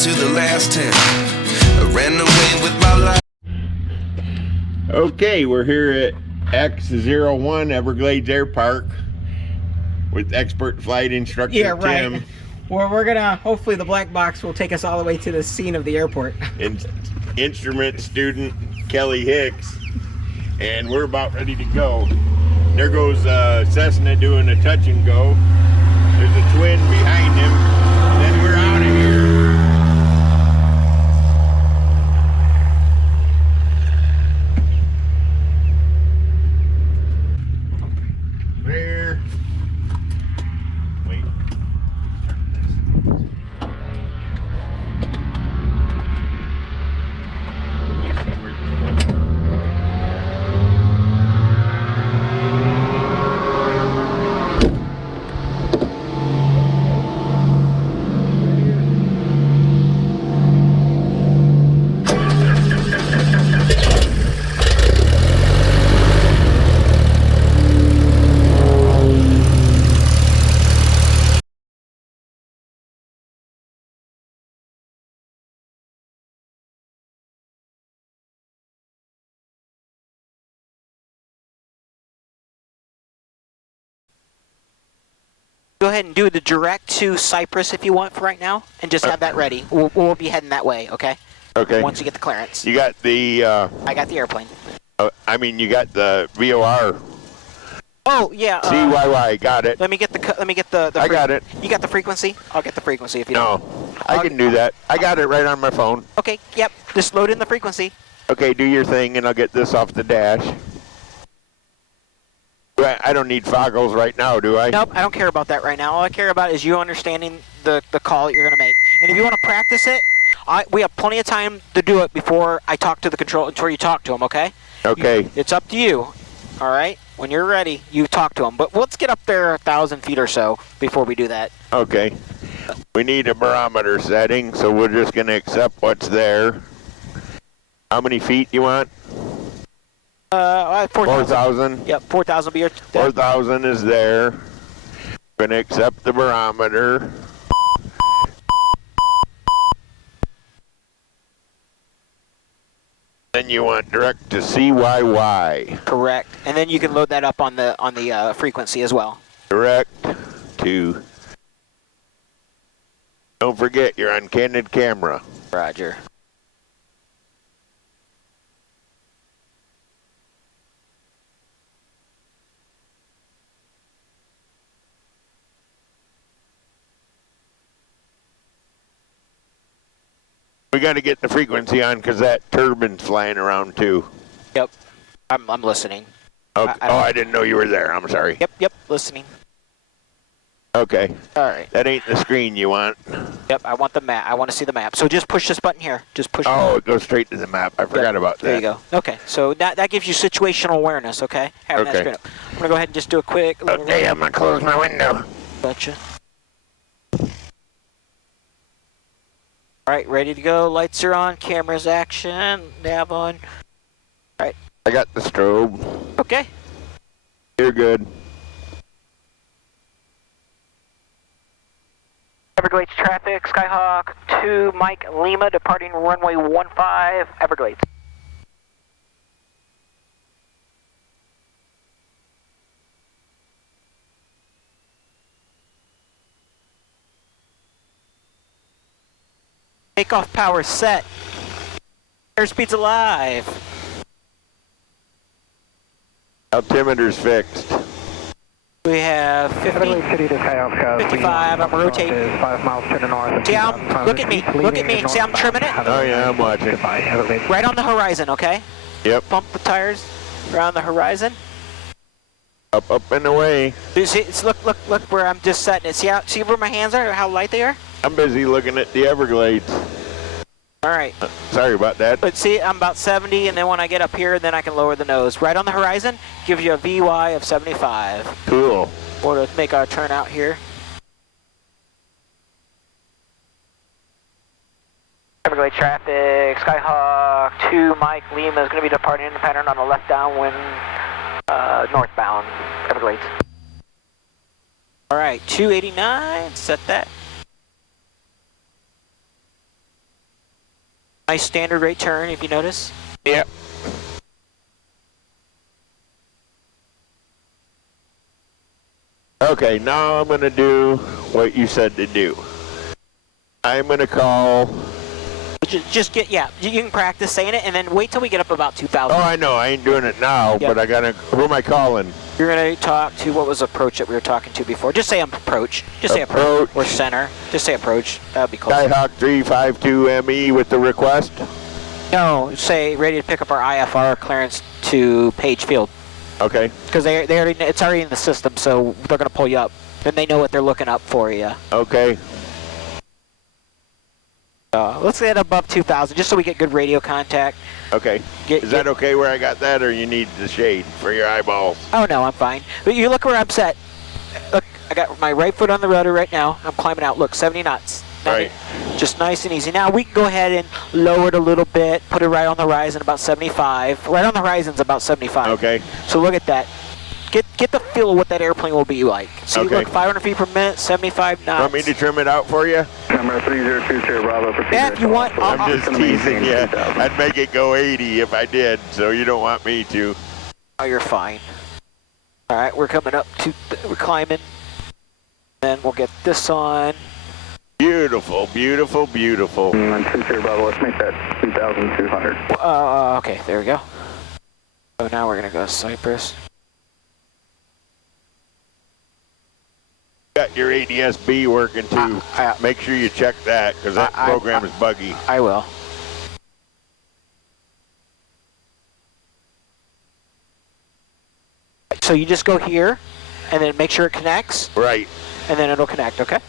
to the last 10. I ran away with my life. Okay, we're here at X01 Everglades Airpark with expert flight instructor Yeah, right. Tim. Well, we're gonna, hopefully the black box will take us all the way to the scene of the airport. And instrument student Kelly Hicks, and we're about ready to go. There goes Cessna doing a touch and go. There's a twin behind him, and then we're out of here. There. Wait. Go ahead and do the direct to Cyprus if you want for right now, and just have that ready. We'll be heading that way, okay? Okay. Once you get the clearance. You got the, I got the airplane. I mean, you got the VOR. Oh, yeah. CYY, got it. Let me get the I got it. You got the frequency? I'll get the frequency if you No, don't. I can do that. I got it right on my phone. Okay, yep. Just load in the frequency. Okay, do your thing, and I'll get this off the dash. I don't need foggles right now, do I? Nope, I don't care about that right now. All I care about is you understanding the call that you're going to make. And if you want to practice it, we have plenty of time to do it before I talk to the control, until you talk to him, okay? Okay. It's up to you, all right? When you're ready, you talk to him. But let's get up there 1,000 feet or so before we do that. Okay. We need a barometer setting, so we're just going to accept what's there. How many feet you want? 4,000. Yep, 4,000 be your... 4,000 is there. Going to accept the barometer. Then you want direct to CYY. Correct. And then you can load that up on the frequency as well. Direct to... Don't forget, you're on candid camera. Roger. We got to get the frequency on because that turbine's flying around too. Yep. I'm listening. Okay. I didn't know you were there. I'm sorry. Yep, listening. Okay. All right. That ain't the screen you want. Yep, I want the map. I want to see the map. So just push this button here. Just push. Oh, it goes straight to the map. I forgot about that. There you go. Okay, so that gives you situational awareness, okay? Having that screen up. I'm going to go ahead and just do a quick... Okay, I'm going to close my window. Gotcha. All right, ready to go. Lights are on. Cameras action. Nav on. All right. I got the strobe. Okay. You're good. Everglades traffic, Skyhawk 2, Mike Lima, departing runway 15, Everglades. Takeoff power set. Airspeed's alive. Altimeter's fixed. We have 50, 55, I'm rotating. 5 miles to the north. See, look at me, see I'm trimming it? Oh yeah, I'm watching. Right on the horizon, okay? Yep. Pump the tires around the horizon. Up and away. See, look where I'm just setting it. See where my hands are, how light they are? I'm busy looking at the Everglades. All right. Sorry about that. But see, I'm about 70, and then when I get up here, then I can lower the nose. Right on the horizon, gives you a VY of 75. Cool. Or to make our turn out here. Everglades traffic, Skyhawk 2, Mike Lima is going to be departing in the pattern on the left downwind, northbound, Everglades. All right, 289, set that. Nice standard rate turn, if you notice. Yep. Okay, now I'm going to do what you said to do. I'm going to call... Just get, yeah, you can practice saying it, and then wait till we get up about 2,000. Oh, I know, I ain't doing it now, Yep. but I got to... Who am I calling? You're going to talk to, what was approach that we were talking to before? Just say approach. Just say approach. Or center. Just say approach. That would be close. Skyhawk 352ME with the request? No, say ready to pick up our IFR clearance to Page Field. Okay. Because they already, it's already in the system, so they're going to pull you up. Then they know what they're looking up for you. Okay. Let's get above 2,000, just so we get good radio contact. Okay. Is that okay where I got that, or you need the shade for your eyeballs? Oh no, I'm fine. But you look where I'm set. Look, I got my right foot on the rudder right now. I'm climbing out. Look, 70 knots. Right. Just nice and easy. Now we can go ahead and lower it a little bit, put it right on the horizon, about 75. Right on the horizon's about 75. Okay. So look at that. Get the feel of what that airplane will be like. See, Okay. look, 500 feet per minute, 75 knots. Want me to trim it out for you? Number 3022 Bravo. Yeah, if you want, I'm just teasing you. I'd make it go 80 if I did, so you don't want me to. Oh, you're fine. All right, we're coming up to, we're climbing. Then we'll get this on. Beautiful, beautiful, beautiful. 20 Bravo, let's make that 2,200. Okay, there we go. So now we're gonna go Cypress. Got your ADS-B working too. Make sure you check that, because that program is buggy. I will. So you just go here, and then make sure it connects, Right. and then it'll connect, okay?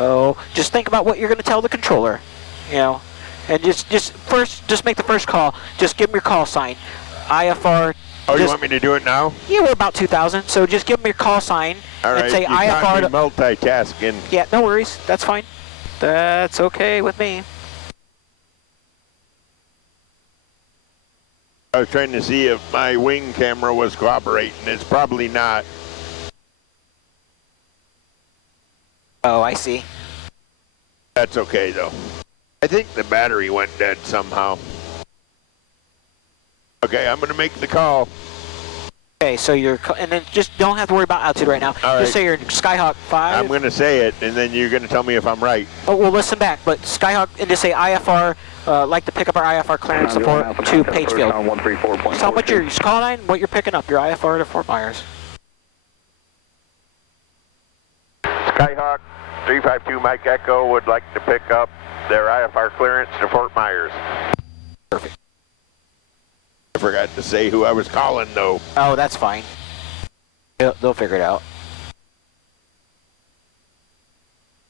So just think about what you're going to tell the controller, you know, and just make the first call. Just give them your call sign, IFR. Oh, you want me to do it now? Yeah, we're about 2,000, so just give them your call sign All right. and say you IFR. caught me multitasking. Yeah, no worries. That's fine. That's okay with me. I was trying to see if my wing camera was cooperating. It's probably not. Oh, I see. That's okay though. I think the battery went dead somehow. Okay, I'm gonna make the call. Okay, so you're, and then just don't have to worry about altitude right now. All right. Just say you're Skyhawk 5. I'm gonna say it, and then you're gonna tell me if I'm right. Oh, well, listen back, but Skyhawk, and just say IFR, like to pick up our IFR clearance support to Page Field. Just tell what your call line, what you're picking up, your IFR to Fort Myers. Skyhawk 352 Mike Echo would like to pick up their IFR clearance to Fort Myers. Perfect. I forgot to say who I was calling though. Oh, that's fine. They'll figure it out.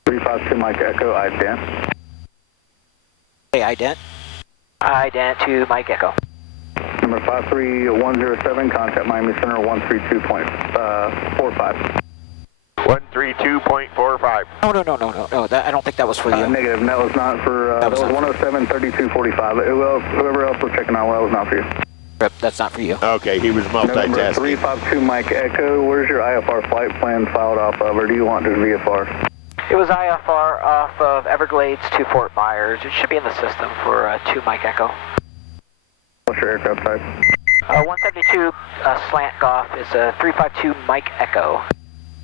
352 Mike Echo, ident. Hey, ident. Ident to Mike Echo. Number 53107, contact Miami Center 132.45. 132.45. No. I don't think that was for you. Negative, that was not for, that was 107.3245. Whoever else was checking out, well, that was not for you. That's not for you. Okay, he was Number multitasking. 352 Mike Echo, where's your IFR flight plan filed off of, or do you want just VFR? It was IFR off of Everglades to Fort Myers. It should be in the system for 2 Mike Echo. What's your aircraft type? 172 slant golf is a 352 Mike Echo.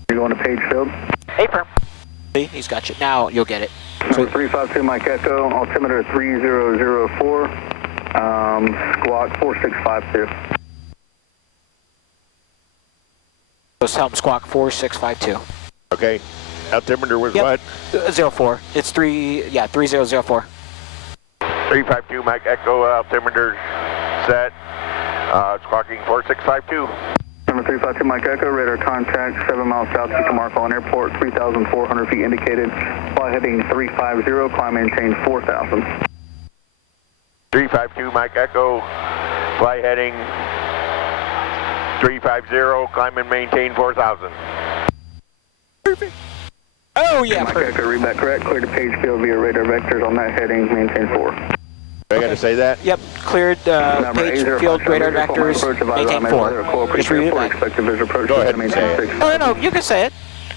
You going to Page Field? Apron. See, he's got you. Now you'll get it. So 352 Mike Echo, altimeter 3004, squawk 4652. So helm squawk 4652. Okay. Altimeter was Yep. what? 04. It's 3004. 352 Mike Echo, altimeter set, squawking 4652. Number 352 Mike Echo, radar contact 7 miles south to Marcon Airport, 3,400 feet indicated. Fly heading 350, climb maintain 4,000. 352 Mike Echo, fly heading 350, climb and maintain 4,000. Perfect. Oh yeah, Mike perfect. Echo, read that correct. Clear to Page Field via radar vectors on that heading, maintain 4. I gotta say that? Yep, cleared Page Field radar vectors, maintain 4. Just read it back. Go ahead and say it. No, you can say it.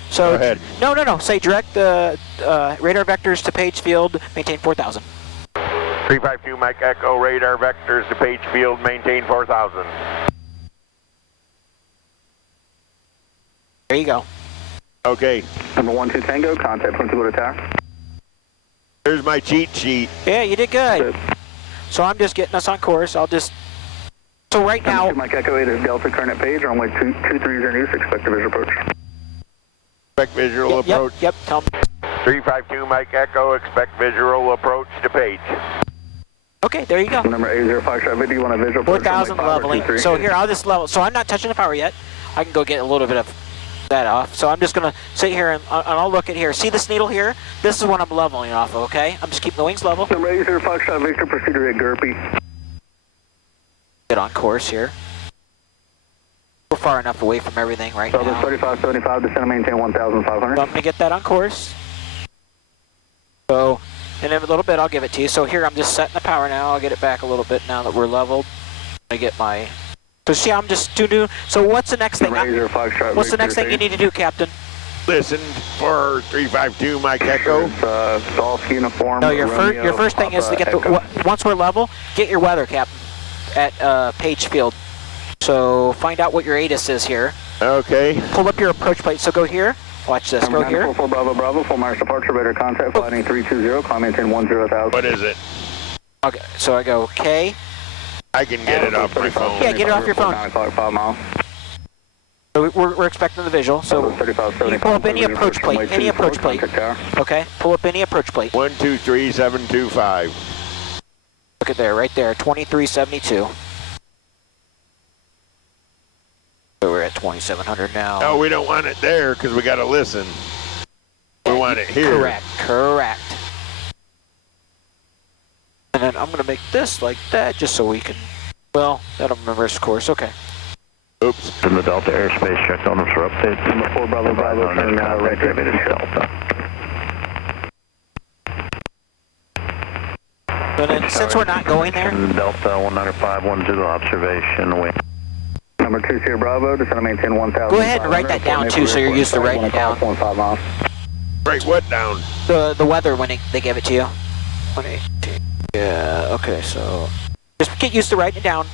So, Go ahead. No, say direct radar vectors to Page Field, maintain 4,000. 352 Mike Echo, radar vectors to Page Field, maintain 4,000. There you go. Okay. Number 12 Tango, contact from Toyota Tower. Here's my cheat sheet. Yeah, you did good. So I'm just getting us on course. I'll just... So right now... Number 2 Mike Echo 8 is Delta current Page, runway 230 East, expect a visual approach. Expect visual approach. Yep, tell me. 352 Mike Echo, expect visual approach to Page. Okay, there you go. Number 805 Chevy, do you want a visual approach? 4,000 leveling. So here, I'll just level. So I'm not touching the power yet. I can go get a little bit of that off. So I'm just going to sit here and I'll look at here. See this needle here? This is what I'm leveling off of, okay? I'm just keeping the wings level. Number 805 Victor, proceed to hit Gerpy. Get on course here. We're far enough away from everything right now. 3575, descend and maintain 1,500. So I'm going to get that on course. So, and in a little bit I'll give it to you. So here I'm just setting the power now. I'll get it back a little bit now that we're leveled. I get my... So see, I'm just do. So what's the next thing? What's the next thing you need to do, Captain? Listen for 352 Mike Echo. Golf uniform. No, your first thing is to get the... Once we're level, get your weather, Captain, at Page Field. So find out what your ATIS is here. Okay. Pull up your approach plate. So go here. Watch this. Go here. 44 Bravo Bravo, full Mars departure, radar contact, flighting 320, climb maintain 10,000. What is it? Okay, so I go K. I can get it off my phone. Yeah, get it off your phone. 9 o'clock, 5 miles. So we're expecting the visual. So you can pull up any approach plate. Any approach plate. Okay. Pull up any approach plate. 123725. Look at there, right there, 2372. So we're at 2700 now. No, we don't want it there because we got to listen. We want it here. Correct. And then I'm going to make this like that just so we can, well, that'll reverse course. Okay. Oops. In the Delta airspace, check on them for updates. Number 4 Bravo Bravo, turn right to Delta. So then, since we're not going there. Delta 19510 observation. Wait. Number 2 Sierra Bravo, descend and maintain 1,000. Go ahead and write that down too, so you're used to writing it down. 5 miles. Write what down? The weather when they give it to you. 118. Yeah. Okay. So just get used to writing it down.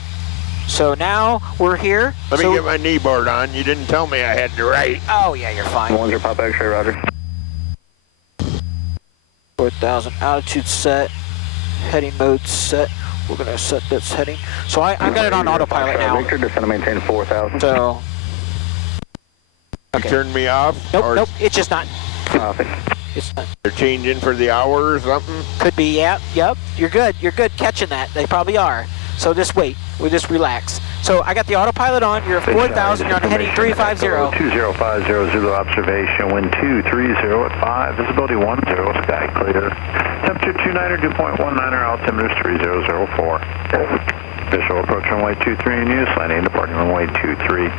So now we're here. Let me get my knee board on. You didn't tell me I had to write. Oh yeah, you're fine. 10 Pop X-ray, roger. 4,000 altitude set. Heading mode set. We're gonna set this heading. So I got it on autopilot now. Victor, descend and maintain 4,000. So. You turned me off? Nope. It's just not. Nothing. It's not. They're changing for the hour or something? Could be. Yeah. Yep. You're good. You're good catching that. They probably are. So just wait. We'll just relax. So I got the autopilot on. You're at 4,000. You're on heading 350. 20500 Zulu observation. Wind 230 at 5. Visibility 10. Sky clear. Temperature 29er, dew point 19er. Altimeter 3004. Visual approach runway 23 in use. Landing departing runway 23.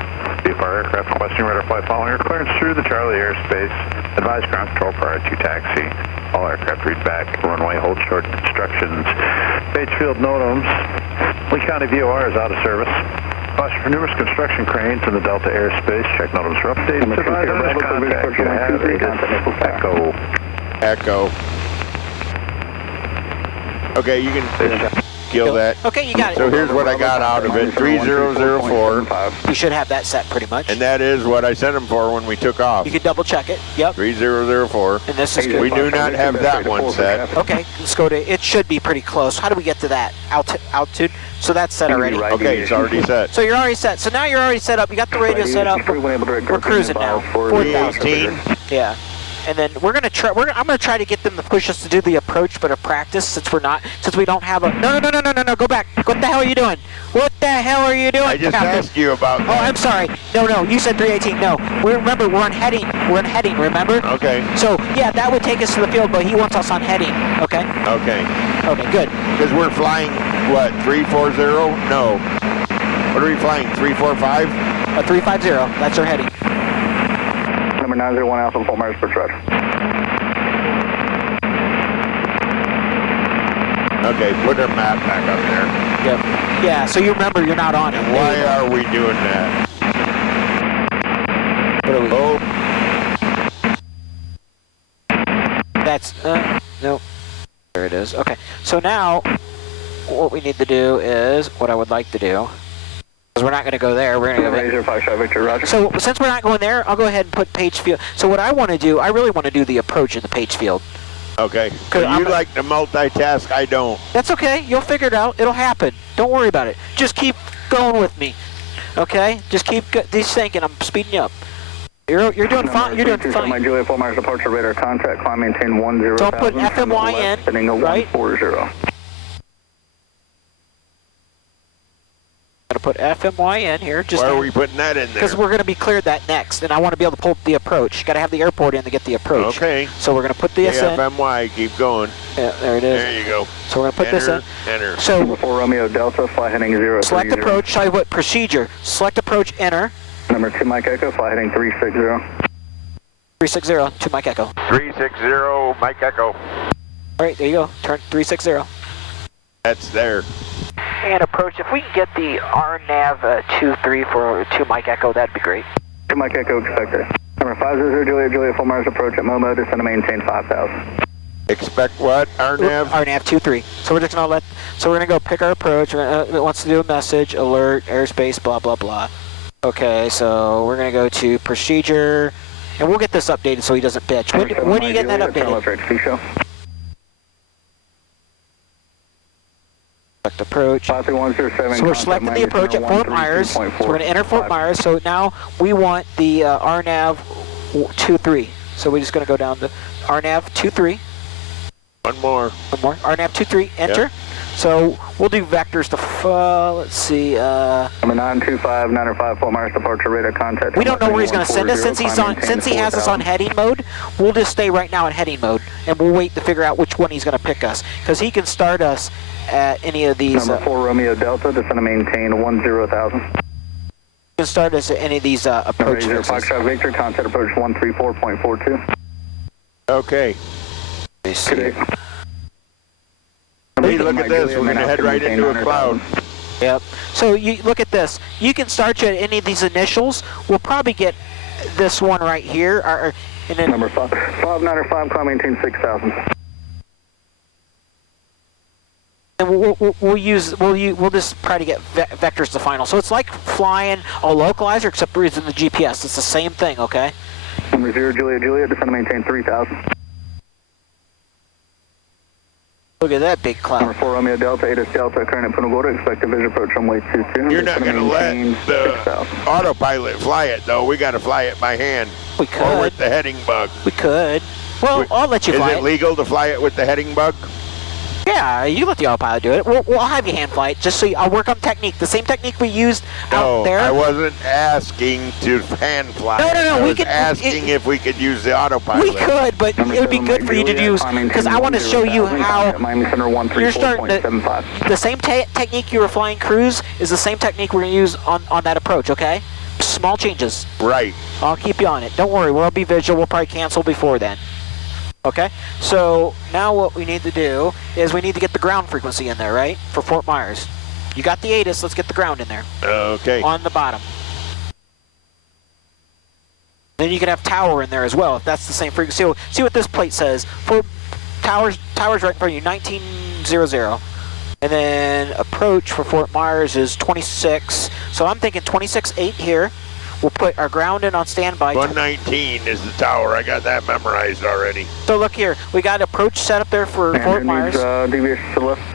IFR aircraft requesting radar flight following your clearance through the Charlie airspace. Advise ground control prior to taxi. All aircraft read back. Runway hold short instructions. Page Field NOTAMs. Lee County VOR is out of service. Caution for numerous construction cranes in the Delta airspace. Check NOTAMs for updates. Advise on contact. Echo. Okay, you can kill that. Okay, you got it. So here's what I got out of it. 3004. You should have that set pretty much. And that is what I sent them for when we took off. You can double check it. Yep. 3004. And this is good. We do not have that one set. Okay, let's go to, it should be pretty close. How do we get to that? Altitude? So that's set already. Okay, it's already set. So you're already set. So now you're already set up. You got the radio set up. We're cruising now. 4,000. Yeah. And then we're gonna try. I'm gonna try to get them to push us to do the approach, but a practice since we don't have a. No. Go back. What the hell are you doing? What the hell are you doing? I just asked you about that. Oh, I'm sorry. No. You said 318. No. Remember, we're on heading. We're on heading. Remember? Okay. So yeah, that would take us to the field, but he wants us on heading. Okay. Okay. Okay. Good. Because we're flying what? 340? No. What are we flying? 345? 350. That's our heading. Number 901 Alpha, full Mars per truck. Okay, put our map back up there. Yep. Yeah, so you remember you're not on it. Why are we doing that? What are we? Oh. That's, no. There it is. Okay. So now, what we need to do is, what I would like to do, because we're not going to go there, we're going to go Razor 5 shot Victor, roger. So since we're not going there, I'll go ahead and put Page Field. So what I want to do, I really want to do the approach in the Page Field. Okay. So you like to multitask, I don't. That's okay. You'll figure it out. It'll happen. Don't worry about it. Just keep going with me. Okay? Just keep thinking. I'm speeding you up. You're doing fine. You're doing fine. My Juliet 4 miles departure radar contact. Climb maintain 10,000. So I'll put FMY in, right? 140. I'm going to put FMY in here. Just why are we putting that in there? Because we're going to be cleared that next, and I want to be able to pull the approach. You got to have the airport in to get the approach. Okay. So we're going to put this in. KFMY, keep going. Yeah, there it is. There you go. So we're going to put this in. Enter. So 4 Romeo Delta, fly heading 030. select approach. Tell you what procedure. Select approach. Enter. Number 2 Mike Echo, fly heading 360. 360 to Mike Echo. 360, Mike Echo. All right, there you go. Turn 360. That's there. And approach. If we can get the RNAV 23 for 2 Mike Echo, that'd be great. 2 Mike Echo expected. Number 500 Juliet 4 miles approach at Momo, descend to maintain 5,000. Expect what? RNAV? RNAV 23. So we're just gonna let. So we're gonna go pick our approach. It wants to do a message, alert, airspace, blah blah blah. Okay, so we're gonna go to procedure, and we'll get this updated so he doesn't bitch. When are you getting that updated? Select approach. 53107. So we're selecting the approach at Fort Myers. So we're going to enter Fort Myers. So now we want the RNAV 23. So we're just going to go down to RNAV 23. One more. One more. RNAV 23. Enter. Yep. So we'll do vectors to. Let's see. Number 92595 Fort Myers departure radar contact. We don't know where he's going to send us since he has us on heading mode. We'll just stay right now in heading mode, and we'll wait to figure out which one he's going to pick us, because he can start us at any of these. Number 4 Romeo Delta, descend to maintain 10,000. You can start us at any of these approach fixes. Foxtrot Victor, contact approach 134.42. Okay. Today. Hey, look at this. We're going to head right into a cloud. Yep. So you look at this. You can start you at any of these initials. We'll probably get this one right here. And then Number 595, climb maintain 6,000. and we'll just try to get vectors to final. So it's like flying a localizer, except we're using the GPS. It's the same thing, okay? Number 0 Juliet, descend to maintain 3,000. Look at that big cloud. Number 4 Romeo Delta, 8 Delta, current at Punta Gorda, expected visual approach runway 22. You're not going to let the autopilot fly it, though. We got to fly it by hand. We could. Or with the heading bug. We could. Well, I'll let you fly it. Is it legal to fly it with the heading bug? Yeah, you let the autopilot do it. I'll have you hand fly it, just so I'll work on technique. The same technique we used out there. No, I wasn't asking to hand fly it. No, I was asking if we could use the autopilot. We could, but it would be good for you to use, because I want to show you how you're starting to, the same technique you were flying cruise is the same technique we're going to use on that approach, okay? Small changes. Right. I'll keep you on it. Don't worry, we'll be visual. We'll probably cancel before then. Okay, so now what we need to do is we need to get the ground frequency in there, right? For Fort Myers. You got the ATIS, let's get the ground in there. Okay. On the bottom. Then you can have tower in there as well, if that's the same frequency. So, see what this plate says. For towers right in front of you, 1900. And then approach for Fort Myers is 26. So I'm thinking 26.8 here. We'll put our ground in on standby. 119 is the tower. I got that memorized already. So look here, we got approach set up there for Fort Myers.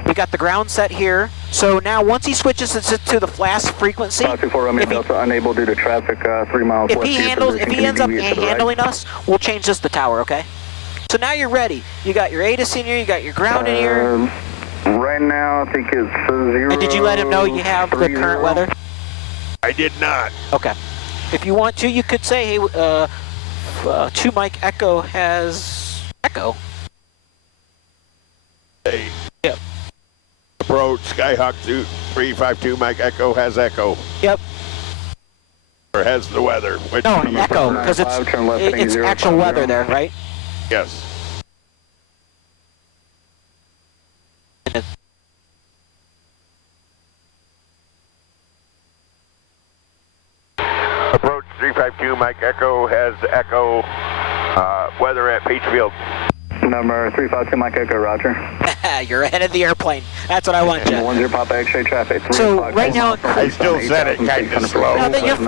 We got the ground set here. So now once he switches to the fast frequency, unable due to traffic 3 miles if he ends up handling us, we'll change this to tower, okay? So now you're ready. You got your ATIS in here, you got your ground in here. Right now, I think it's 0. And did you let him know you have the current weather? I did not. Okay. If you want to, you could say, hey, 2 Mike Echo has Echo. Hey. Yep. Approach Skyhawk 352 Mike Echo has Echo. Yep. Or has the weather. Which no, Echo, because it's actual weather there, right? Yes. Approach 352 Mike Echo has Echo weather at Peachfield. Number 352 Mike Echo, roger. You're ahead of the airplane. That's what I want you. 10 Papa X-ray traffic. So right now, I still said it kind of slow.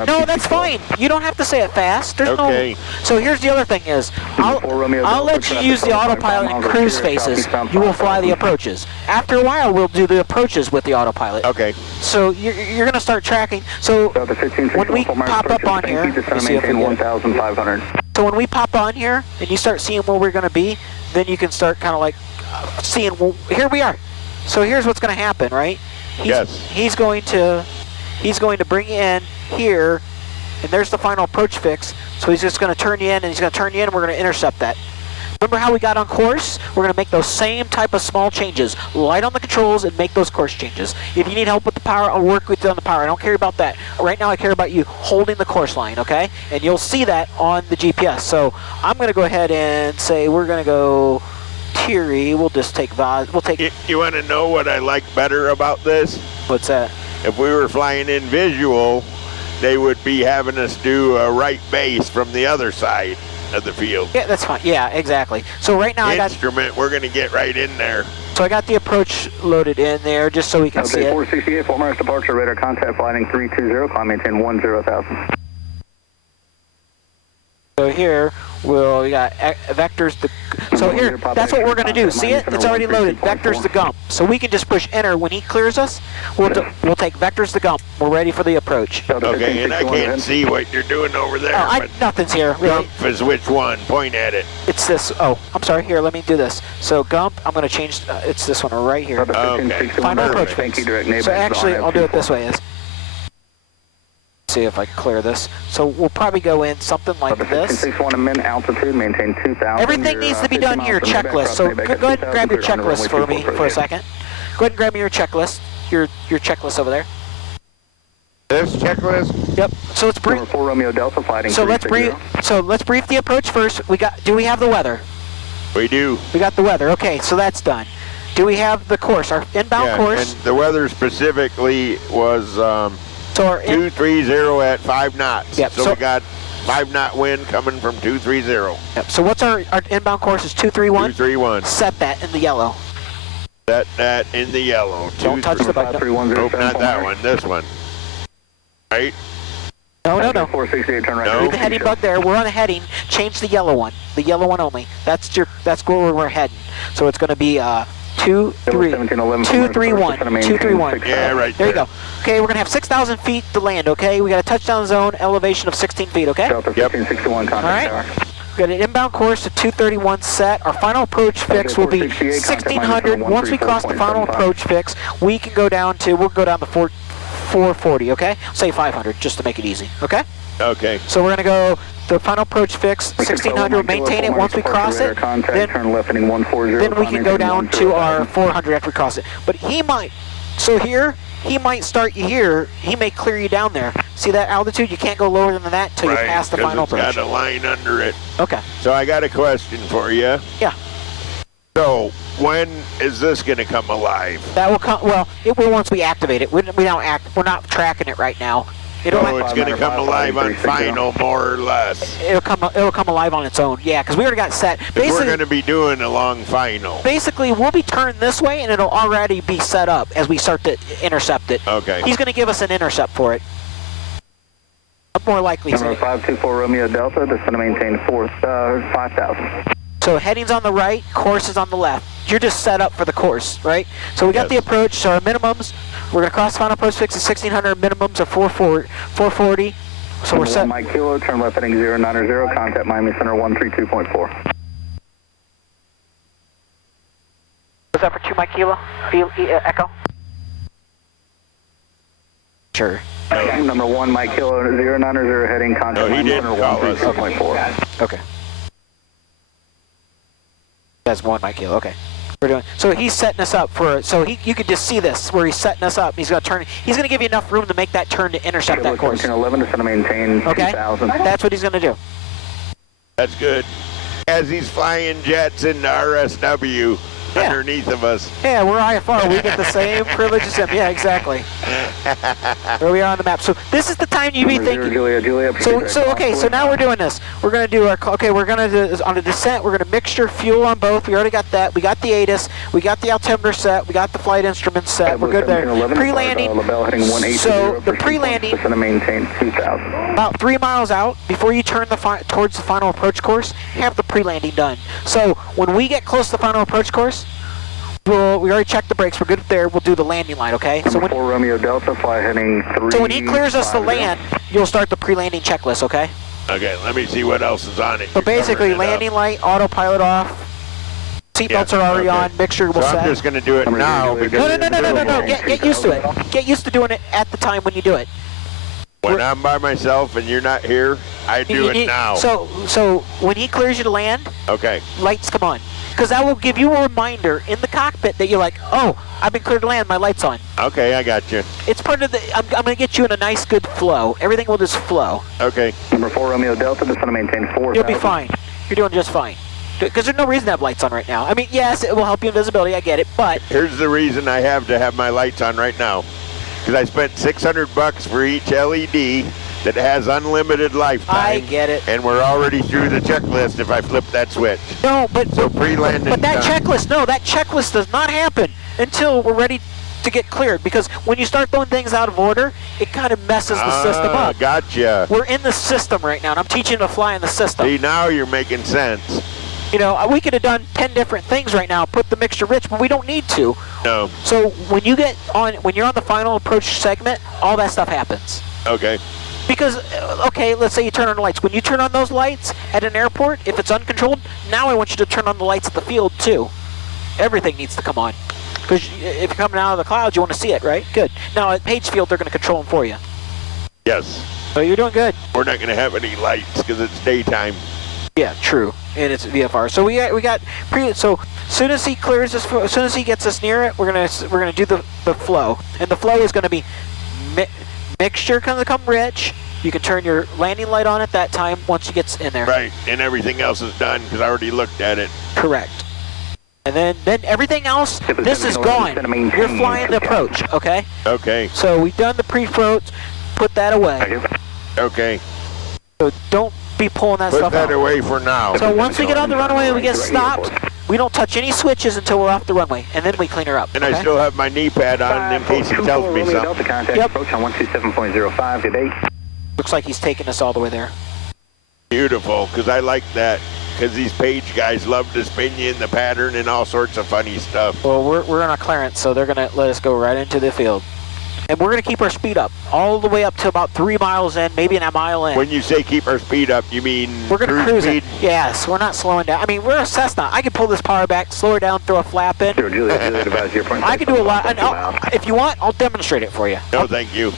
no, that's fine. You don't have to say it fast. There's Okay. no. So here's the other thing is, I'll let you use the autopilot in cruise phases. You will fly the approaches. After a while, we'll do the approaches with the autopilot. Okay. So you're going to start tracking. So when we pop up on here, let me see if we get it. 1,500. So when we pop on here and you start seeing where we're going to be, then you can start kind of like seeing, well, here we are. So here's what's going to happen, right? He's going to bring you in here, and there's the final approach fix. So he's just going to turn you in, and he's going to turn you in, and we're going to intercept that. Remember how we got on course? We're going to make those same type of small changes. Light on the controls and make those course changes. If you need help with the power, I'll work with you on the power. I don't care about that. Right now I care about you holding the course line, okay? And you'll see that on the GPS. So I'm going to go ahead and say we're going to go Thierry. We'll just take Vaz. We'll take... You want to know what I like better about this? What's that? If we were flying in visual, they would be having us do a right base from the other side of the field. Yeah, that's fine. Yeah, exactly. So right now we're going to get right in there. So I got the approach loaded in there just so we can see it. 468, Fort Myers departure, radar contact flighting 320, climb maintain 10,000. So here, we got vectors, so here, that's what we're going to do. See it? It's already loaded. Vectors the gump. So we can just push enter when he clears us. We'll take vectors the gump. We're ready for the approach. Okay, and I can't see what you're doing over there. Oh, nothing's here, really. Gump is which one? Point at it. It's this. Oh, I'm sorry. Here, let me do this. So gump, I'm going to change. It's this one right here. Okay. Final approach fix. So actually, I'll do it this way. See if I can clear this. So we'll probably go in something like this. 61 min altitude, maintain 2,000. Everything needs to be done here, checklist. So go ahead and grab your checklist for me for a second. Go ahead and grab me your checklist. Your checklist over there. This checklist? Yep. So let's brief. 4 Romeo Delta fighting. So let's brief the approach first. Do we have the weather? We do. We got the weather. Okay, so that's done. Do we have the course? Our inbound course. And the weather specifically was so our 230 at 5 knots. Yep. So we got 5 knot wind coming from 230. Yep. So what's our inbound course is 231? 231. Set that in the yellow. Set that in the yellow. Don't touch the button. Nope, not that one. This one. Right? No. 468, turn right. Leave the heading bug there. We're on the heading. Change the yellow one. The yellow one only. That's where we're heading. So it's going to be 231. 231. Yeah, right there you go. Okay, we're going to have 6,000 feet to land, okay? We got a touchdown zone elevation of 16 feet, okay? Delta 1561, contact all right. We got an inbound course of 231 set. Our final approach fix will be 1,600. Once we cross the final approach fix, we'll go down to 440, okay? Say 500 just to make it easy, okay? Okay. So we're going to go the final approach fix 1,600. Maintain it once we cross it. Then we can go down to our 400 after we cross it. But he might start you here. He may clear you down there. See that altitude? You can't go lower than that until you pass the final approach. It's got a line under it. Okay. So I got a question for you. Yeah. So when is this going to come alive? That will come. Well, it will once we activate it. We're not tracking it right now. It's going to come alive on final, more or less. It'll come alive on its own. Yeah, because we already got set. Basically, we're going to be doing a long final. Basically, we'll be turned this way, and it'll already be set up as we start to intercept it. Okay. He's going to give us an intercept for it. More likely. Number 524 Romeo Delta. That's going to maintain 5,000. So heading's on the right, course is on the left. You're just set up for the course, right? So we got the approach. So our minimums, we're going to cross the final approach fix is 1,600. Minimums are 440. So we're set. Mike Kilo, turn left heading 090, contact Miami Center 132.4. What's that for 2 Mike Kilo? Echo? Sure. Number 1 Mike Kilo 090, heading contact Miami Center 132.4. Okay. That's 1 Mike Kilo. Okay. We're doing. So he's setting us up for. So you could just see this where he's setting us up. He's going to turn. He's going to give you enough room to make that turn to intercept that course. 11 to maintain 2,000. That's what he's going to do. That's good. As he's flying jets into RSW, Yeah. underneath of us. Yeah, we're IFR. We get the same privileges as them. Yeah, exactly. Where we are on the map. So this is the time you be thinking. So now we're doing this. We're going to do our, we're going to do, on a descent, we're going to mixture fuel on both. We already got that. We got the ATIS. We got the altimeter set. We got the flight instruments set. We're good there. Pre-landing. So the pre-landing, about 3 miles out, before you turn towards the final approach course, have the pre-landing done. So when we get close to the final approach course, we already checked the brakes. We're good there. We'll do the landing line, okay? So when, Romeo Delta, fly heading 3. So when he clears us to land, you'll start the pre-landing checklist, okay? Okay, let me see what else is on it. So basically, landing light, autopilot off, seatbelts are already on, mixture will set. I'm just going to do it now because... No. Get used to it. Get used to doing it at the time when you do it. When I'm by myself and you're not here, I do it now. So when he clears you to land, okay, lights come on. Because that will give you a reminder in the cockpit that you're like, oh, I've been cleared to land, my light's on. Okay, I got you. It's part of the, I'm going to get you in a nice, good flow. Everything will just flow. Okay. Number 4 Romeo Delta, just want to maintain 4. You'll be fine. You're doing just fine. Because there's no reason to have lights on right now. I mean, yes, it will help you in visibility, I get it, but... Here's the reason I have to have my lights on right now. Because I spent $600 for each LED that has unlimited lifetime. I get it. And we're already through the checklist if I flip that switch. No, but... So pre-landing But that done. checklist, no, that checklist does not happen until we're ready to get cleared. Because when you start throwing things out of order, it kind of messes the system up. Gotcha. We're in the system right now, and I'm teaching you to fly in the system. See, now you're making sense. You know, we could have done 10 different things right now, put the mixture rich, but we don't need to. No. So when you're on the final approach segment, all that stuff happens. Okay. Because, okay, let's say you turn on the lights. When you turn on those lights at an airport, if it's uncontrolled, now I want you to turn on the lights at the field too. Everything needs to come on. Because if you're coming out of the clouds, you want to see it, right? Good. Now at Page Field, they're going to control them for you. Yes. So you're doing good. We're not going to have any lights because it's daytime. Yeah, true, and it's VFR. So we got so as soon as he clears us, as soon as he gets us near it, we're gonna do the flow, and the flow is gonna be mixture gonna come rich. You can turn your landing light on at that time once he gets in there. Right, and everything else is done because I already looked at it. Correct. And then everything else, this is gone. You're flying the approach, okay? Okay. So we've done the pre-approach. Put that away. Okay. So don't be pulling that stuff out. Put that away for now. So once we get on the runway and we get stopped, we don't touch any switches until we're off the runway, and then we clean her up. And okay? I still have my knee pad on in case he tells me something. Yep. Approach on 127.05 today. Looks like he's taking us all the way there. Beautiful, because I like that. Because these page guys love to spin you in the pattern and all sorts of funny stuff. Well, we're on a clearance, so they're going to let us go right into the field. And we're going to keep our speed up all the way up to about 3 miles in, maybe a mile in. When you say keep our speed up, you mean we're going to cruise speed? it. Yes, we're not slowing down. I mean, we're a Cessna. I could pull this power back, slow her down, throw a flap in. I could do a lot. And if you want, I'll demonstrate it for you. No, thank you.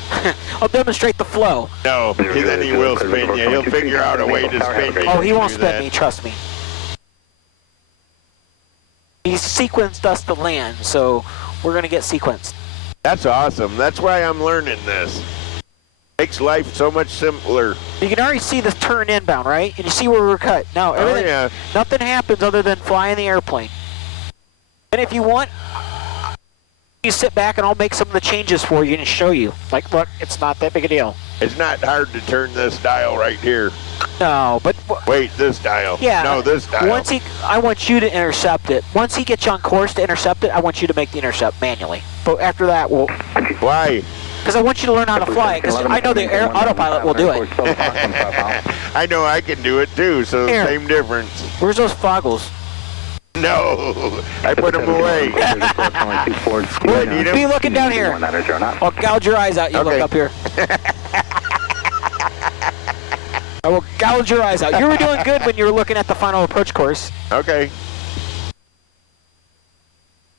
I'll demonstrate the flow. No, then he will spin you. He'll figure out a way to spin you. Oh, he won't spin me, trust me. He sequenced us to land, so we're going to get sequenced. That's awesome. That's why I'm learning this. Makes life so much simpler. You can already see the turn inbound, right? And you see where we're cut. Now, everything, nothing happens other than flying the airplane. And if you want, you sit back and I'll make some of the changes for you and show you. Like, look, it's not that big a deal. It's not hard to turn this dial right here. No, but... Wait, this dial. Yeah. No, this dial. I want you to intercept it. Once he gets you on course to intercept it, I want you to make the intercept manually. But after that, we'll... Why? Because I want you to learn how to fly it, because I know the Autopilot will do it. I know I can do it too, so Here. same difference. Where's those foggles? No, I put them away. Be looking down here. I'll gouge your eyes out, you look up here. I will gouge your eyes out. You were doing good when you were looking at the final approach course. Okay.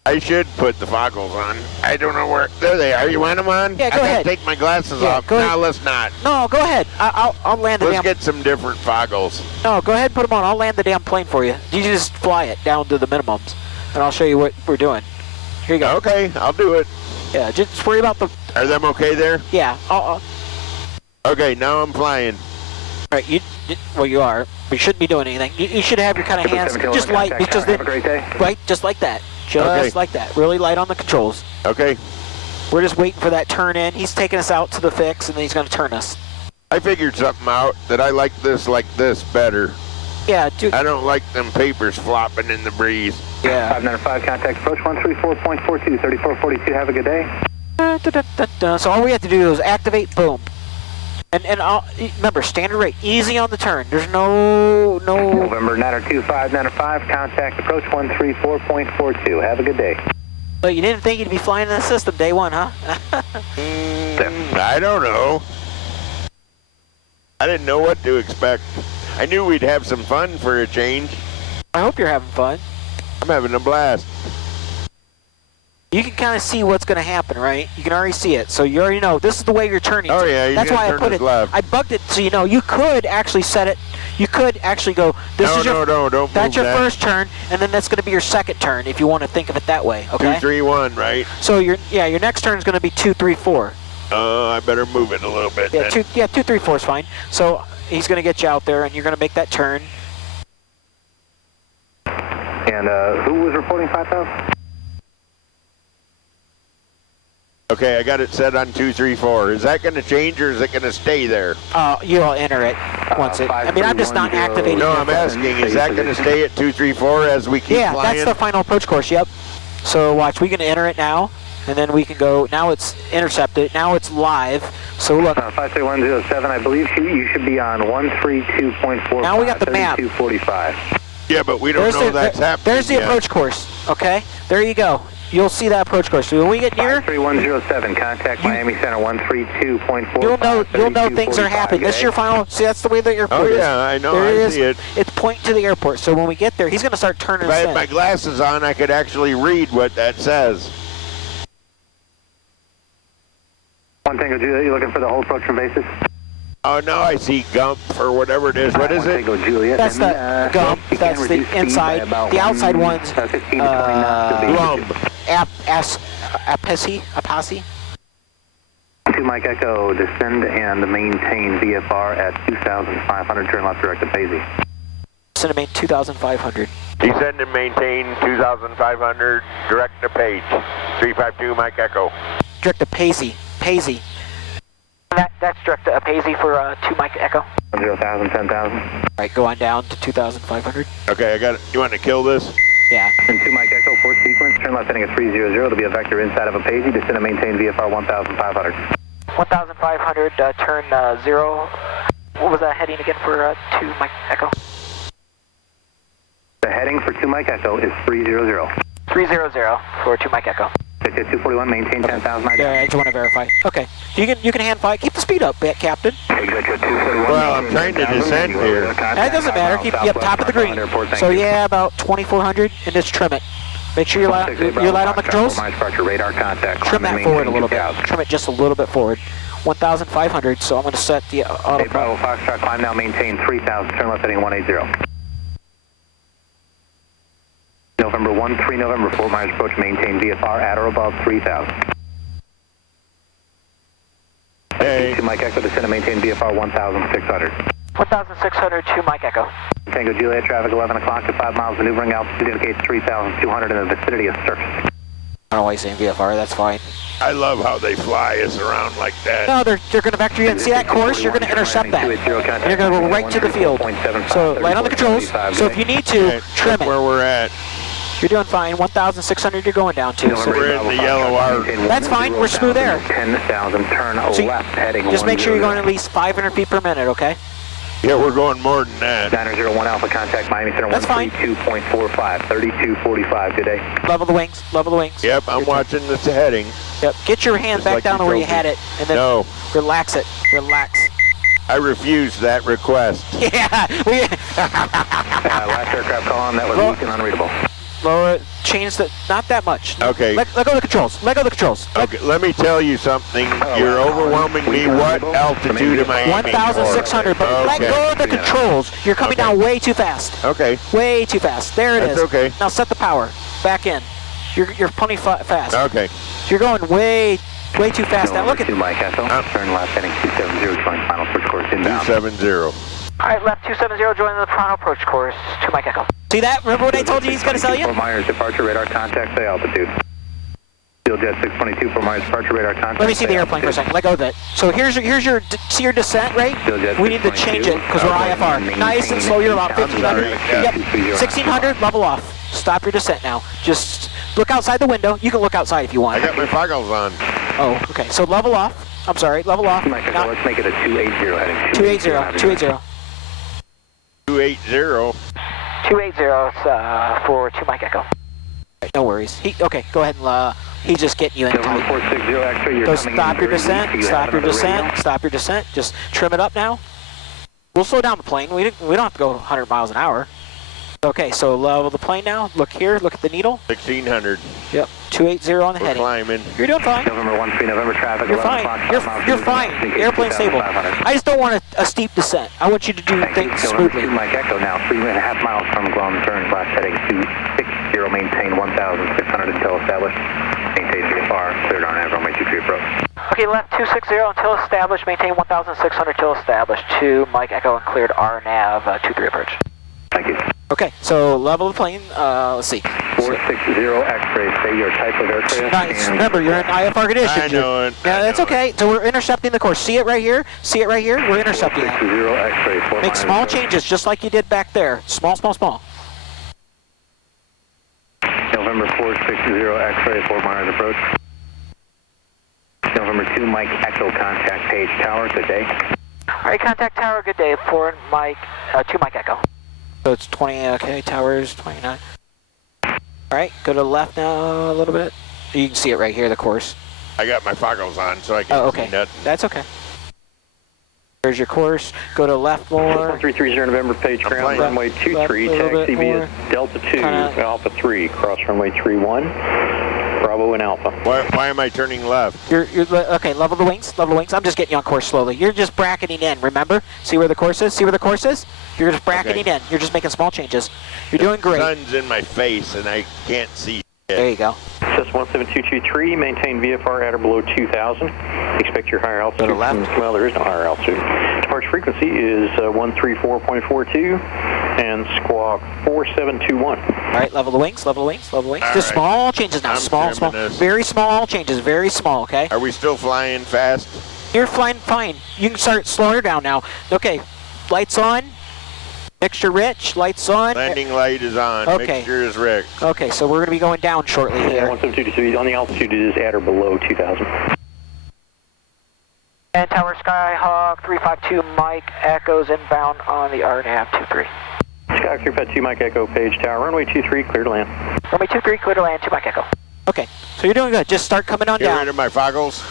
I should put the foggles on. I don't know where. There they are. You want them on? Yeah, go ahead. I gotta take my glasses Yeah, off. go ahead. No, let's not. No, go ahead. I'll land the Let's damn... get some different foggles. No, go ahead and put them on. I'll land the damn plane for you. You just fly it down to the minimums, and I'll show you what we're doing. Here you go. Okay, I'll do it. Yeah, just worry about the... Are them okay there? Yeah. Okay, now I'm flying. All right, well, you are. But you shouldn't be doing anything. You should have your kind of hands just light, because then, right, just like that. Just like that. Really light on the controls. Okay. We're just waiting for that turn in. He's taking us out to the fix, and then he's going to turn us. I figured something out that I like this better. Yeah, dude. I don't like them papers flopping in the breeze. Yeah. 595, contact approach 134.42, 3442, have a good day. So all we have to do is activate, boom. And remember, standard rate, easy on the turn. There's no... November 92595, contact approach 134.42, have a good day. But you didn't think you'd be flying in the system day one, huh? I don't know. I didn't know what to expect. I knew we'd have some fun for a change. I hope you're having fun. I'm having a blast. You can kind of see what's going to happen, right? You can already see it. So you already know this is the way you're turning. Oh, yeah, you're That's why I put it. Left. I bugged it so you know you could actually set it. You could actually go, this is your, don't that's your move that. first turn, and then that's going to be your second turn if you want to think of it that way, okay? 2, 3, 1, right? So your next turn is going to be 2, 3, 4. I better move it a little bit. Yeah, then. 2, 3, 4 is fine. So he's going to get you out there, and you're going to make that turn. And who was reporting 5,000? Okay, I got it set on 2, 3, 4. Is that going to change or is it going to stay there? You'll enter it once it. I mean, I'm just not activating. No, it. I'm asking, is that going to stay at 2, 3, 4 as we keep flying? Yeah, that's the final approach course, yep. So watch, we can enter it now, and then we can go, now it's intercepted, now it's live. So look. 53107, I believe you should be on 132.45. Now we got the map. 3245. Yeah, but we don't know that's happening There's the yet. approach course, okay? There you go. You'll see that approach course. So when we get near, 53107, contact Miami Center 132.45. you'll know things are happening. This is your final. See, that's the way that your airport is. Oh yeah, I know. There I see it. It's pointing to the airport. So when we get there, he's going to start turning If I us had in. my glasses on, I could actually read what that says. One thing, Juliet, you looking for the whole approach from basis? Oh, now I see Gump or whatever it is. What is it? Juliet. That's the Gump. That's the inside. The outside one's Glump. Apache. 2 Mike Echo, descend and maintain VFR at 2,500, turn left direct to Paisy. Descend and maintain 2,500. Descend and maintain 2,500, direct to Page. 352 Mike Echo. Direct to Paisy. That's direct to Paisy for 2 Mike Echo. 0,000, 10,000. All right, go on down to 2,500. Okay, I got it. You want to kill this? Yeah. And 2 Mike Echo, 4 sequence, turn left heading at 300. It'll be a vector inside of a Paisy, descend and maintain VFR 1,500. 1,500, turn 0. What was that heading again for 2 Mike Echo? The heading for 2 Mike Echo is 300. 300 for 2 Mike Echo. 241, maintain 10,000. Yeah, I just want to verify. Okay. You can hand fly. Keep the speed up, Captain. Well, I'm trying to descend here. That doesn't matter. Keep top of the green. So yeah, about 2,400, and just trim it. Make sure you're light on the controls. Trim that forward a little bit. Trim it just a little bit forward. 1,500. So I'm going to set the autopilot. Bravo Foxtrot, climb now, maintain 3,000. Turn left heading 180. November 13 November, Fort Myers approach, maintain VFR at or above 3,000. Hey. 2 Mike Echo, descend and maintain VFR 1,600. 1,600 to Mike Echo. Tango Juliet, traffic 11 o'clock to 5 miles, maneuvering altitude indicates 3,200 in the vicinity of surface. I don't know why he's saying VFR, that's fine. I love how they fly us around like that. No, they're going to vector you in. See that course? You're going to intercept that. And you're going to go right to the field. So light on the controls. So if you need to, trim it. Where we're at. You're doing fine. 1,600 you're going down to. So we're in the yellow arc. That's fine. We're smooth air. 10,000, turn left heading. Just make sure you're going at least 500 feet per minute, okay? Yeah, we're going more than that. 901 Alpha, contact Miami Center 132.45, 3245, good day. Level the wings, level the wings. Yep, I'm watching this heading. Yep, get your hand Just back like down to where you had it, and then relax it, relax. I refuse that request. Yeah, last aircraft call on, that was weak and unreadable. Lower it, change the, not that much. No. Okay. Let go of the controls, let go of the controls. Okay, let me tell you something. You're overwhelming me. What altitude am I aiming 1,600, but let go of the controls. You're coming down way too fast. Okay. Way too fast. There it is. That's okay. Now set the power. Back in. You're plenty fast. Okay. You're going way too fast. Now look at. Mike Echo, turn left heading 270, join final approach course inbound. 270. All right, left 270, join the final approach course to Mike Echo. See that? Remember what I told you he's going to sell you? Fort Myers, departure radar contact, say altitude. Jet 622 Fort Myers, departure radar contact. Let me see the airplane for a second. Let go of it. So here's your see your descent rate? We need to change it because we're IFR. Nice and slow. You're about 1500. Yep. 1600. Level off. Stop your descent now. Just look outside the window. You can look outside if you want. I got my goggles on. Oh, okay. So level off. I'm sorry. Level off. Let's make it a 280 heading. 280. 280. 280. 280 for 2 Mike Echo. No worries. Okay, go ahead and he's just getting you in tight. 460 X-ray, you're Go coming stop in your very descent, weak. stop your descent, stop your descent. Just trim it up now. We'll slow down the plane. We don't have to go 100 miles an hour. Okay, so level the plane now. Look here, look at the needle. 1600. Yep, 280 on the We're heading. climbing. You're doing fine. November 13, November traffic. You're fine. You're fine. Airplane stable. I just don't want a steep descent. I want you to do things smoothly. Mike Echo now, 3.5 miles from ground turn, class heading 260, maintain 1,600 until established. Maintain VFR, cleared on Air runway 23 approach. Okay, left 260 until established, maintain 1,600 until established. 2 Mike Echo and cleared RNAV 23 approach. Thank you. Okay, so level the plane, let's see. 460 X-ray, say your type of aircraft. Nice. Remember, you're in IFR condition. I know it. Yeah, that's okay. So we're intercepting the course. See it right here? See it right here? We're intercepting it. 460 X-ray, Fort Make Myers small Road. changes just like you did back there. Small, small, small. November 460 X-ray, Fort Myers approach. November 2 Mike Echo, contact Page Tower, good day. All right, contact tower, good day. 4 Mike, 2 Mike Echo. So it's 20, okay, towers, 29. All right, go to the left now a little bit. You can see it right here, the course. I got my goggles on, so I can't okay. see nothing. That's okay. There's your course. Go to the left more. 1330 November, Page ground, runway 23, taxi via Delta 2, Alpha 3, cross runway 31, Bravo and Alpha. Why am I turning left? You're okay, level the wings, level the wings. I'm just getting you on course slowly. You're just bracketing in, remember? See where the course is? See where the course is? You're just bracketing in. You're just making small changes. You're doing great. The sun's in my face and I can't see. There you go. Cessna 17223, maintain VFR at or below 2,000. Expect your higher altitude. To the left. Well, there is no higher altitude. Departure frequency is 134.42 and squawk 4721. All right, level the wings, level the wings, level the wings. All Just right. small changes now. I'm Small, small. trimming this. Very small changes, very small, okay? Are we still flying fast? You're flying fine. You can start slowing her down now. Okay, lights on. Mixture rich, lights on. Landing light is on. Okay. Mixture is rich. Okay, so we're going to be going down shortly here. 17223, on the altitude it is at or below 2,000. And Tower Skyhawk 352 Mike Echoes inbound on the RNAV 23. Skyhawk 352 Mike Echo, Page Tower, runway 23, clear to land. Runway 23, clear to land, 2 Mike Echo. Okay, so you're doing good. Just start coming on Get down. rid of my goggles.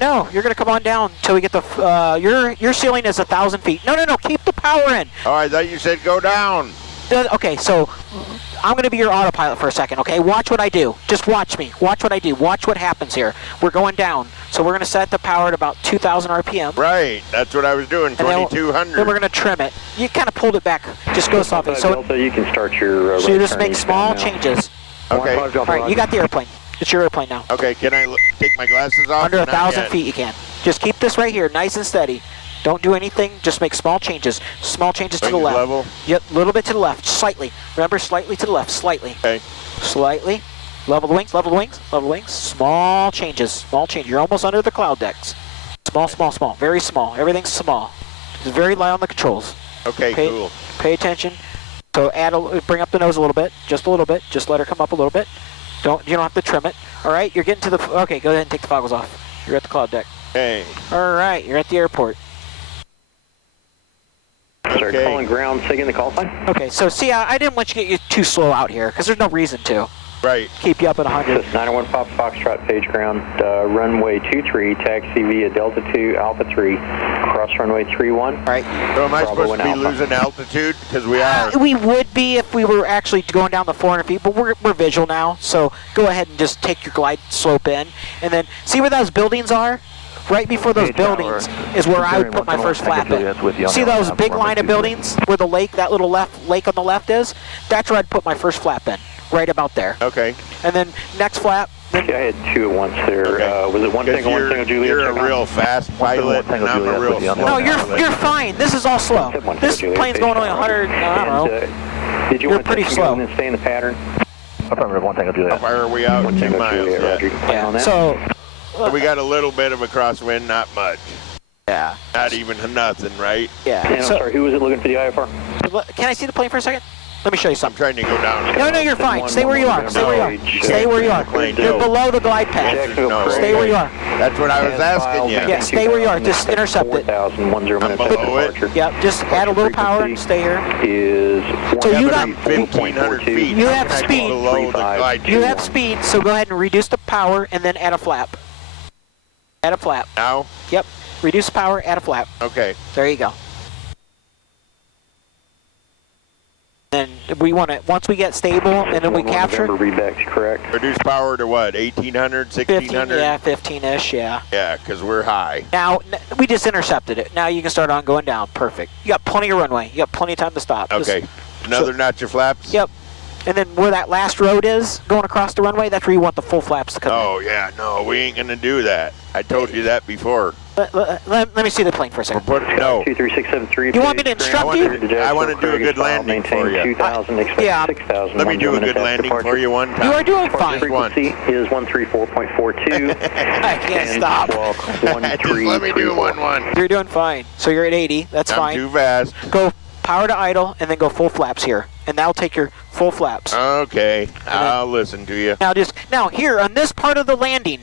No, you're going to come on down until we get the, your ceiling is 1,000 feet. No, keep the power in. Oh, I thought you said go down. Okay, so I'm going to be your autopilot for a second, okay? Watch what I do. Just watch me. Watch what I do. Watch what happens here. We're going down. So we're going to set the power at about 2,000 RPM. Right, that's what I was doing, And then 2200. we're going to trim it. You kind of pulled it back. Just go softly. So Delta, you can start your you right just turn make small eastbound now. changes. Okay, All right, you got the airplane. It's your airplane now. okay, can I take my glasses off? Under Not 1,000 yet. feet you can. Just keep this right here, nice and steady. Don't do anything, just make small changes. Small changes to the Wings left. level? Yep, a little bit to the left, slightly. Remember, slightly to the left, slightly. Okay. Slightly. Level the wings, level the wings, level the wings. Small changes, small change. You're almost under the cloud decks. Small, small, small, very small. Everything's small. Just very light on the controls. Okay, cool. Pay attention. So bring up the nose a little bit, just a little bit. Just let her come up a little bit. You don't have to trim it. All right, you're getting to the, okay, go ahead and take the goggles off. You're at the cloud deck. Hey. All right, you're at the airport. Start Okay. calling ground, taking the call sign. Okay, so see, I didn't want you to get you too slow out here, because there's no reason to. Right. Keep you up at 100. This 901 Pop Foxtrot, Page ground, runway 23, taxi via Delta 2, Alpha 3, cross runway 31. All right. So am I Bravo supposed to be and Alpha. losing altitude? Because we are. We would be if we were actually going down the 400 feet, but we're visual now, so go ahead and just take your glide slope in, and then see where those buildings are? Right before those buildings is where I would put my first flap in. See those big line of buildings where the lake, that little lake on the left is? That's where I'd put my first flap in, right about there. Okay. And then next flap. Then Yeah, I had two at once there. Okay. Was it one Because thing or one single Juliet? you're a Check on? real fast pilot, and I'm a real slow no, pilot. you're fine. This is all slow. One This single Juliet, plane's Page going only tower. 100. I don't know. And, Did you You're want to pretty touch slow. and go and stay in the pattern? Affirmative, 1 Tango Juliet. How far are we out? 1 2 Tango miles. Juliet, Roger. Plan on that. So, We got a little bit of a crosswind, not much. yeah. Not even nothing, right? Yeah. And I'm So, sorry, who was it looking for the IFR? can I see the plane for a second? Let me show you I'm something. trying to go down. No, you're fine. Stay where you are. Stay where you are. Stay where you are. You're below the glide path. No, Stay where you are. That's what I was asking you. Yeah, stay where you are. Just intercept it. 4,000, 10 minutes I'm after below it. departure. Yep, just add a little power and stay here. Is So you got 1,500 feet. you have How can I speed. go below the glide You path? have speed, so go ahead and reduce the power and then add a flap. Add a flap. Now? Yep. Reduce the power, add a flap. Okay. There you go. Then we want to, once we get stable and then we capture readbacks, correct? Reduce power to what? 1,800, 15, 1,600? yeah, 15-ish, yeah. Yeah, because we're high. Now, we just intercepted it. Now you can start on going down. Perfect. You got plenty of runway. You got plenty of time to stop. Okay. Another notch of flaps? Yep. And then where that last road is, going across the runway, that's where you want the full flaps to come in. Oh, yeah. No, we ain't going to do that. I told you that before. Let me see the plane for a second. No. 23673. You want me to instruct you? I want to do a good landing for you. 2,000, expect Yeah. 6,000. Let me do a good landing for you one time. You are doing fine. Frequency is 134.42. I can't stop. Just let me do 1-1. You're doing fine. So you're at 80. That's I'm fine. too fast. Go power to idle and then go full flaps here. And that'll take your full flaps. Okay. I'll listen to you. Now here on this part of the landing,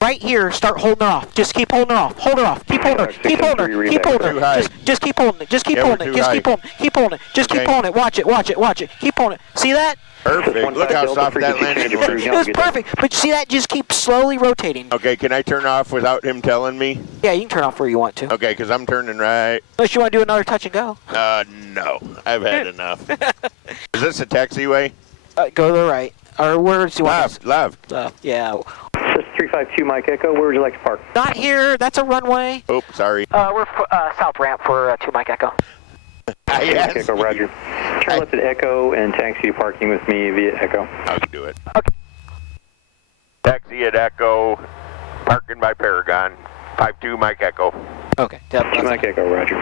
right here, start holding her off. Just keep holding her off. Hold her off. Keep holding her. Keep holding her. Keep holding Too her. high. Just keep holding it. Just keep Yeah, we're holding it. too Just high. keep holding it. Keep holding it. Just keep Okay. holding it. Watch it. Watch it. Watch it. Keep holding it. See that? Perfect. Look how soft that landing was. It was perfect. But you see that? Just keep slowly rotating. Okay, can I turn off without him telling me? Yeah, you can turn off where you want to. Okay, because I'm turning right. Unless you want to do another touch and go. No. I've had enough. Is this a taxiway? Go to the right. Or where do you want Left. yeah. 352 Mike Echo, where would you like to park? Not here. That's a runway. Oops, sorry. We're south ramp for 2 Mike Echo. Yes. Echo, Roger. Turn left at Echo and taxi to parking with me via Echo. I'll do it. Okay. Taxi at Echo, parking by Paragon, 52 Mike Echo. Okay. Mike Echo, Roger.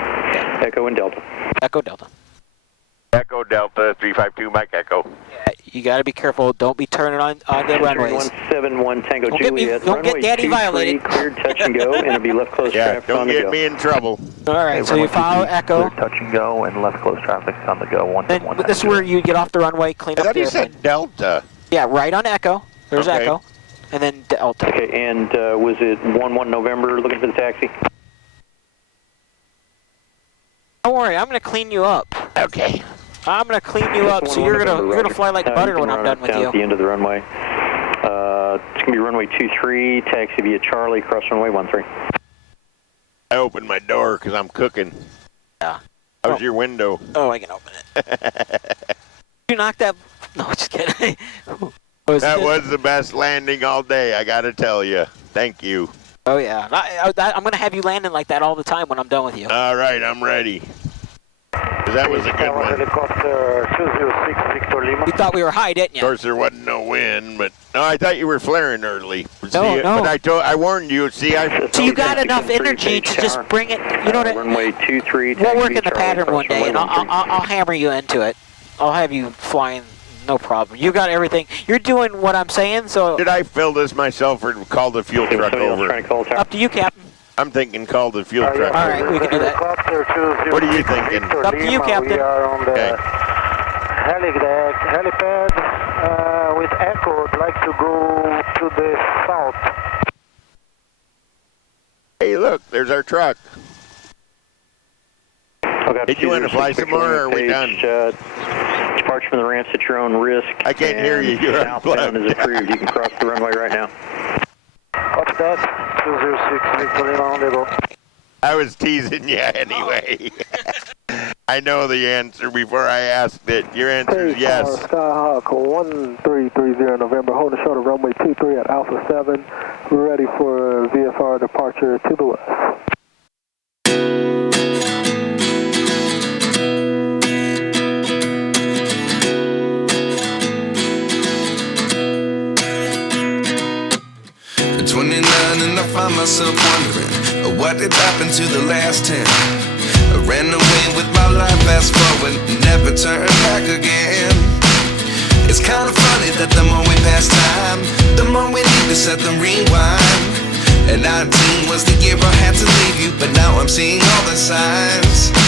Echo and Delta. Echo Delta. Echo Delta, 352 Mike Echo. Yeah, you got to be careful. Don't be turning on the runways. 171 Tango Don't get me- Juliet. don't get Runway Daddy 23, violated. Cleared touch and go, and it'll be left close Yeah, traffic don't on the get go. me in trouble. All right, so you follow Echo. Touch and go and left close traffic on the go. Then this is where you get off the runway, clean I up thought the you airplane. said Delta. Yeah, right on Echo. There's Okay. Echo. And then Delta. Okay, and was it 1-1 November looking for the taxi? Don't worry, I'm going to clean you up. Okay. I'm going to clean you up, so you're going to fly like butter when I'm done with Down at the you. end of the runway. It's going to be runway 23, taxi via Charlie, cross runway 13. I opened my door because I'm cooking. Yeah. How's your window? Oh, I can open it. You knocked that... No, just kidding. That was the best landing all day, I gotta tell you. Thank you. Oh, yeah. I'm going to have you landing like that all the time when I'm done with you. All right, I'm ready. 'Cause that was a good one. Helicopter 206 Victor Lima. You thought we were high, didn't Of you? course, there wasn't no wind, but no, I thought you were flaring early. No, no. But I warned you. See, So you got enough energy to just bring it, you know what? Runway 23, We'll taxi work via in the Charlie, pattern cross one day, runway and I'll hammer you into it. I'll have you flying, no problem. You got everything. You're doing what I'm saying, so Did I fill this myself or call the fuel truck Somebody else over? trying to call tower. up to you, Captain. I'm thinking call the fuel truck All right, over. we can do that. What are you thinking? Up to you, Captain. We are on the Okay. helipad with Echo. I'd like to go to the south. Hey, look, there's our truck. Okay, Hey, do you want to fly some more, or are we done? Departure from the ramps at your own risk. I can't hear you. You're Southbound is approved. You can cross the runway right now. What's that? 206 Victor Lima on the go. I was teasing you anyway. I know the answer before I asked it. Your answer is yes. Skyhawk 1330 November, holding short of runway 23 at Alpha 7, ready for VFR departure to the west. At 29 and I find myself wondering what did happen to the last 10. I ran away with my life, fast forward, never turn back again. It's kind of funny that the more we pass time, the more we need to set the rewind. And 19 was the year I had to leave you, but now I'm seeing all the signs.